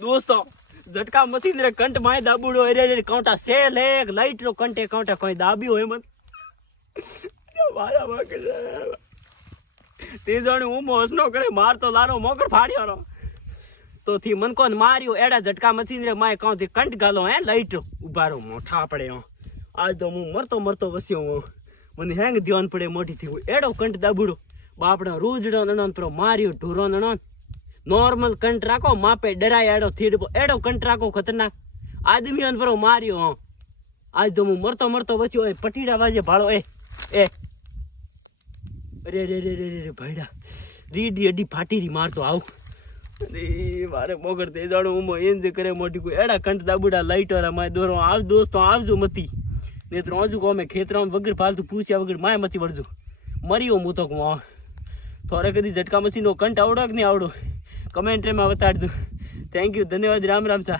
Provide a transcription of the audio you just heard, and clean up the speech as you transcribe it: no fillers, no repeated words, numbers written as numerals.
दोस्तों झटका मशीन रे कंट माय दाबूड़ो अरे काउंटा सेल एक लाइट रो कंटे काउंटा कोई दाबियो है मत मारा बाके ते जण હું મોસનો કરે માર તો લારો મોકર ફાડ્યો રો તો થી મન કોન માર્યો એડા झटका मशीन रे माय काउंट कंट गालो है लाइट उबारो मोठा पड़े आज तो હું મરતો વસ્યો મને હેંગ ધ્યાન પડે મોટી થી એડો કંટ દાબુડો બાપડો રૂજડો નણન પર માર્યો ઢોરો નણન नॉर्मल कंट राखो मापे डराया एडो थीड एडो कंट राखो खतरनाक आदमी अन पर मारियो आज तो मरतो बच्यो ए पटीड़ा वाजे भाड़ो ए अरे रे रे रे रे भाईड़ा रीडी अड्डी फाटी री मारतो आव अरे मारे मोगर ते जाणो उमो एंज करे मोटी को एड़ा कंट दाबुड़ा लाइट वाला माय दोरो आव दोस्तों आवजो मती ने तो आजू को में खेतरा में वगर फालतू पूछया वगर माय मती वड़जो मरियो मु तो को थोड़े कदी झटका मशीन नो कंट आवड़ो कि नहीं आवड़ो कमेंट में बता दो। थैंक यू, धन्यवाद, राम राम सा।